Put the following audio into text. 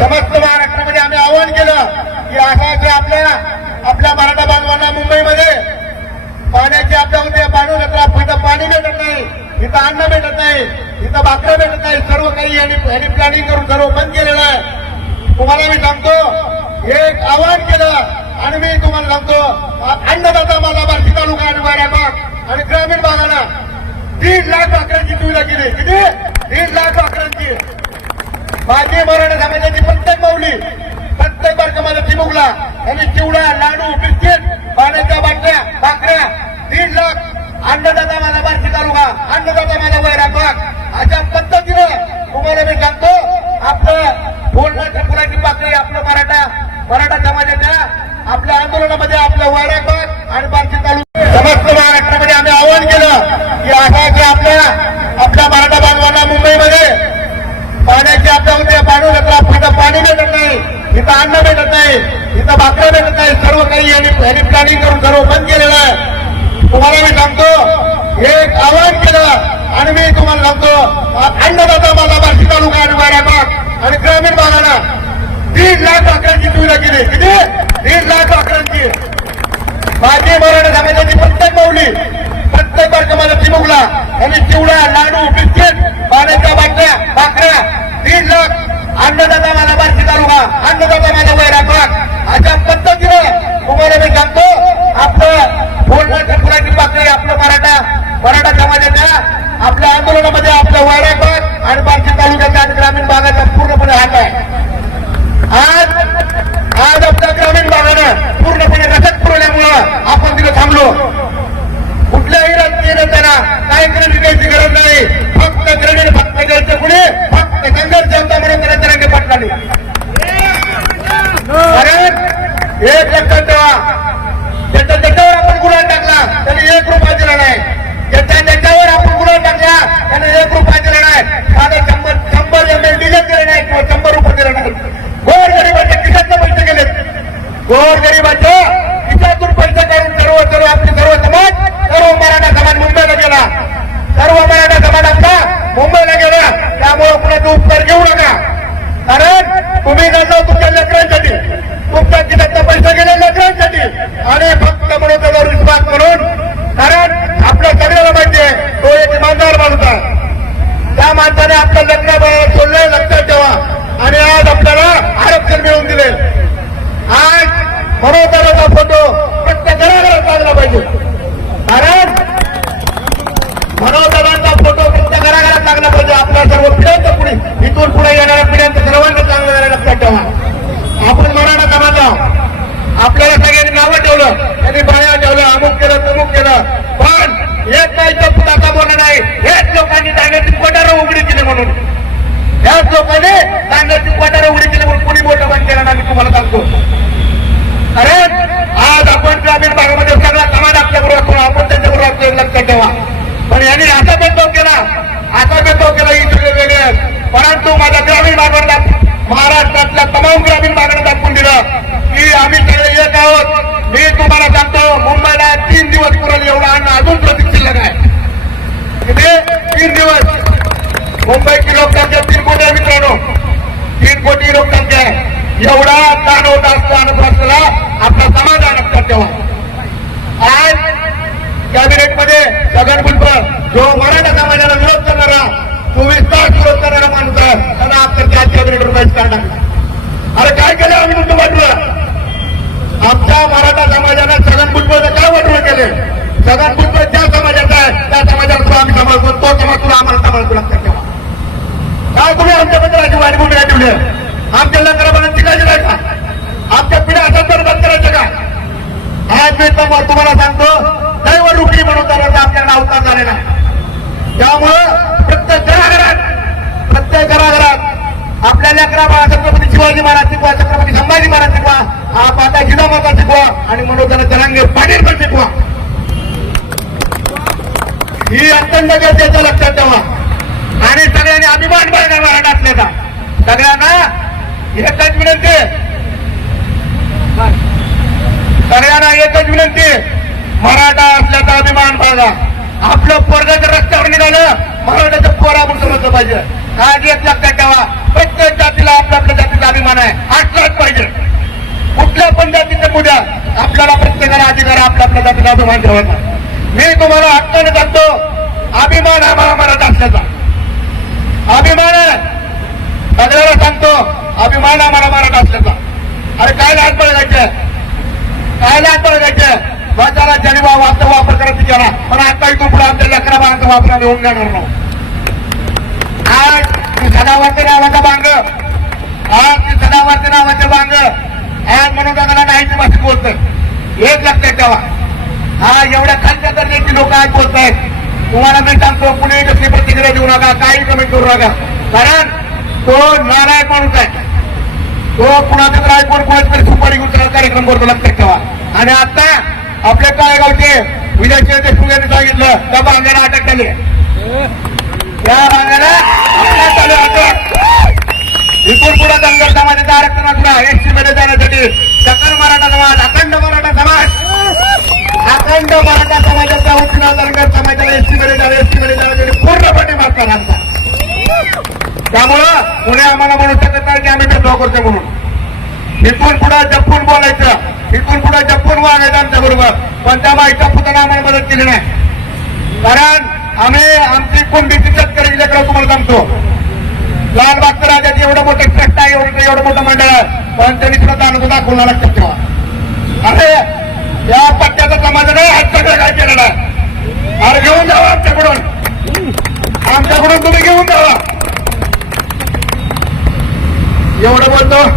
समस्त महाराष्ट्रामध्ये आम्ही आवाहन केलं की अशा जे आपल्या मराठा बांधवांना मुंबईमध्ये पाण्याची आपल्या उद्या पाणी इथं पाणी भेटत नाही, इथं अन्न भेटत नाही, इथं भाकरं भेटत नाही, सर्व काही यांनी प्लॅनिंग करून सर्व बंद केलेलं आहे. तुम्हाला मी सांगतो, एक आवाहन केलं आणि मी तुम्हाला सांगतो, अन्नदाता माझा बार्शी तालुका आणि वाड्याबाग आणि ग्रामीण भागाला 1.5 लाख भाकऱ्यांची सुविधा केली. किती? 1.5 लाख भाकऱ्यांची. माझी मराठा समाजाची प्रत्येक माऊली, प्रत्येक बारकामाला चिमुकला आणि चिवडा, लाडू, बिस्किट, पाण्याच्या बाटल्या, भाकऱ्या 1.5 लाख. अन्नदाता माझा बार्शी तालुका, अन्नदाता माझा वैराबाग. अशा पद्धतीनं तुम्हाला मी सांगतो, आपलं बोलण्याच्या फुलाची पाकळी आपलं मराठा समाजाच्या आपल्या आंदोलनामध्ये आपलं वैराबाग आणि बार्शी तालुका समस्त महाराष्ट्रामध्ये आम्ही आवाहन केलं की अशा जे आपल्या मराठा बांधवांना मुंबईमध्ये पाण्याची आपल्या उद्या इथं पाणी भेटत नाही, इथं अन्न भेटत नाही, इथं भाकरं भेटत नाही, सर्व काही यांनी प्लॅनिंग करून सर्व बंद केलेलं आहे. तुम्हाला मी सांगतो, एक आवाहन केलं आणि मी तुम्हाला सांगतो, अन्नदाता माझा बार्शी तालुका आणि वाड्याबाग आणि ग्रामीण भागाला 1.5 लाख भाकऱ्यांची सुविधा केली. किती? 1.5 लाख भाकऱ्यांची. माझी मराठा समाजाची प्रत्येक माऊली, प्रत्येक बारकामाला चिमुकला आणि चिवडा, लाडू, बिस्किट, पाण्याच्या बाटल्या, भाकऱ्या 1.5 लाख. अन्नदाता माझा बार्शी तालुका, अन्नदाता माझा वैराबाग. अशा पद्धतीनं तुम्हाला मी सांगतो, आपलं बोलण्याच्या फुलाची पाकळी आपलं मराठा समाजाच्या आपल्या आंदोलनामध्ये आपलं वैराबाग आणि बार्शी तालुक्याच्या आणि ग्रामीण भागाचा पूर्णपणे हात आहे. आज आपल्या ग्रामीण भागानं पूर्णपणे रसद पुरवल्यामुळं आपण तिथे थांबलो. कुठल्याही राजकीय नेत्याला काही क्रेडिट द्यायची गरज नाही. फक्त क्रेडिट फक्त घ्यायचं कुणी, फक्त संघर्ष जनता म्हणून रंगे पाटलांनी. कारण एक लक्षात ठेवा, ज्याच्यावर आपण गुन्हा टाकला त्याने 1 रुपया दिला नाही, ज्याच्यावर आपण गुन्हा टाकला त्याने 1 रुपया दिला नाही, साधं 100 ML डिझेल दिले नाही किंवा 100 रुपये दिले नाही. गोरगरिबाच्या खिशातनं पैसे गेलेत. गोरगरिबाच्या खिशातून पैसे काढून सर्व आपली सर्व मराठा समाज मुंबईला गेला. सर्व मराठा समाज आपला मुंबईला गेला. त्यामुळे कुणाचा उपकार घेऊ नका. कारण तुम्ही जाणं तुमच्या लेकरांसाठी, तुमच्या खिशातनं पैसे गेले लेकरांसाठी आणि फक्त म्हणून त्याच्यावर विश्वास करून. कारण आपल्या सगळ्याला माहिती आहे, तो एक इमानदार माणूस आहे. त्या माणसाने आपल्या लग्न सोडलं, लक्षात ठेवा. आणि आज आपल्याला आरक्षण मिळवून दिले. आज मनोदराचा फोटो प्रत्येक घराघरात लागला पाहिजे. कारण मनोदराचा फोटो प्रत्येक घराघरात लागला पाहिजे. आपल्या सर्व पिढ्यांच्या पुढे, इथून पुढे येणाऱ्या पिढ्यांचं सर्वांना चांगलं झालं. लक्षात ठेवा, आपण मराठा समाज आहोत. आपल्याला सगळ्यांनी नावं ठेवलं, त्यांनी बाया ठेवलं, अमुक केलं, तमुक केलं, पण एक नाही तर पुढाचा बोलणं नाही. हेच लोकांनी सांगायची कोटारं उघडी केली म्हणून, याच लोकांनी सांगायची कोटारं उघडी केली म्हणून कुणी मोठं बंद केलं ना. मी तुम्हाला सांगतो, कारण आज आपण ग्रामीण भागामध्ये सगळा समाज आपल्याबरोबर असतो, आपण त्यांच्याबरोबर असतो. लक्षात ठेवा. पण यांनी असा भेदभाव केला ही सगळे वेगळे. परंतु माझ्या ग्रामीण भागाला, महाराष्ट्रातल्या तमाम ग्रामीण भागाला दाखवून दिलं की आम्ही सगळे एक आहोत. मी तुम्हाला सांगतो, मुंबईला 3 दिवस पुरेल एवढा अन्न अजून प्रतीक्षिल्लक आहे. किती? 3 दिवस. मुंबईची लोकसंख्या 3 कोटी आहे मित्रांनो, 3 कोटी लोकसंख्या आहे. एवढा ताण होत असतो असलेला आपला समाज लक्षात ठेवा. आज कॅबिनेटमध्ये छगन भुजबळ, जो मराठा समाजाला विरोध करणारा, 24 तास विरोध करणारा माणूस आहे, त्याला आपल्या कॅबिनेटवर बहिष्कार टाकला. अरे काय केलं आम्ही तुमचं वाटलं? आमच्या मराठा समाजानं छगन भुजबळचं काय वाटवं केले? छगन भुजबळ ज्या समाजाचा आहे त्या समाजाला तुला आम्ही सांभाळतो, तो समाज तुला आम्हाला सांभाळतो. लक्षात ठेवा. काय तुम्ही आमच्याबद्दल अशी वाढवून काय ठेवली? आमच्या लग्नापर्यंत शिकायचे नाही का? आमच्या पिढ्या असं तर बंद करायचं का? आज मी तुम्हाला सांगतो, दैवरूपी म्हणून त्याचा आपल्याला अवतार झालेला आहे. त्यामुळं प्रत्येक घराघरात आपल्या लेकराला छत्रपती शिवाजी महाराज शिकवा, छत्रपती संभाजी महाराज शिकवा, माता जिजामाता शिकवा आणि मनोदर जरांगे पाटील पण शिकवा. ही अत्यंत गरजेचं लक्षात ठेवा. आणि सगळ्यांनी अभिमान बाळगा मराठा असल्याचा. सगळ्यांना एकच विनंती, मराठा असल्याचा अभिमान बाळगा. आपलं पोरग जर रस्त्यावर निघालं, मराठ्याचं पोरा म्हणून समजलं पाहिजे. आज एक लक्षात ठेवा, प्रत्येक जातीला आपल्या जातीचा अभिमान नाही, असलाच पाहिजे. कुठल्या पण जातीच्या मुद्द्या आपल्याला प्रत्येकाला अधिकार आपल्या आपल्या जातीचा अभिमान ठेवायचा. मी तुम्हाला हक्काने सांगतो, अभिमान आम्हाला मराठा असल्याचा अभिमान आहे. सगळ्याला सांगतो, अभिमान आम्हाला मराठा असल्याचा. अरे काय लाज बळगायचे, काय लाज बळगायचे. स्वतःला ज्याने वापर करायचा केला, पण आता इथून पुढे आमच्या लेकरा बाळांचा वापर आम्ही होऊन जाणार नाही. आज सदावर्ती नावाचा बांग, आज सदावर्ती नावाचे बांग आज म्हणून दादाला नाहीची भाषेत बोलतोय. एक लक्षात ठेवा, हा एवढ्या खालच्या दर्जाची लोक आज बोलत आहेत. तुम्हाला मी सांगतो, कुणी कसली प्रतिक्रिया देऊ नका, काही कमेंट करू नका, कारण तो नालायक माणूस आहे. तो कुणाचं तर ऐकून कुणाच तरी सुपारी घेऊन कार्यक्रम करतो, लक्षात ठेवा. आणि आता आपल्या काळेगावचे विजय देशमुख यांनी सांगितलं, त्या बांगाला अटक झाली. त्या बांगाला इथून पुढे धनगर समाजाच्या आरक्षणातला एसटी मध्ये जाण्यासाठी सकल मराठा समाज, अखंड मराठा समाज, अखंड मराठा समाजाच्या वतीनं धनगर समाजाला एसटी मध्ये जाण्यासाठी पूर्णपणे मागतात आमचा. त्यामुळं पुणे आम्हाला म्हणू शकत नाही की आम्ही भेदभाव करतो म्हणून. इथून पुढे जपून बोलायचं, इथून पुढे जपून वागायचं आमच्या बरोबर. पण त्या बाईच्या पुतांना आम्हाला मदत केली नाही, कारण आम्ही आमची कुंडीची शेतकरी लेकरं तुम्हाला सांगतो. लालबागच्या राजाची एवढं मोठं ट्रस्ट आहे, एवढं मोठं मंडळ आहे, पण त्यांनी सुद्धा दानव दाखवला, लक्षात ठेवा. अरे या पट्ट्याचा समाजाने आज सगळं काय केलेलं आहे. अरे घेऊन जावा आमच्याकडून तुम्ही घेऊन जावा. एवढं बोलतो.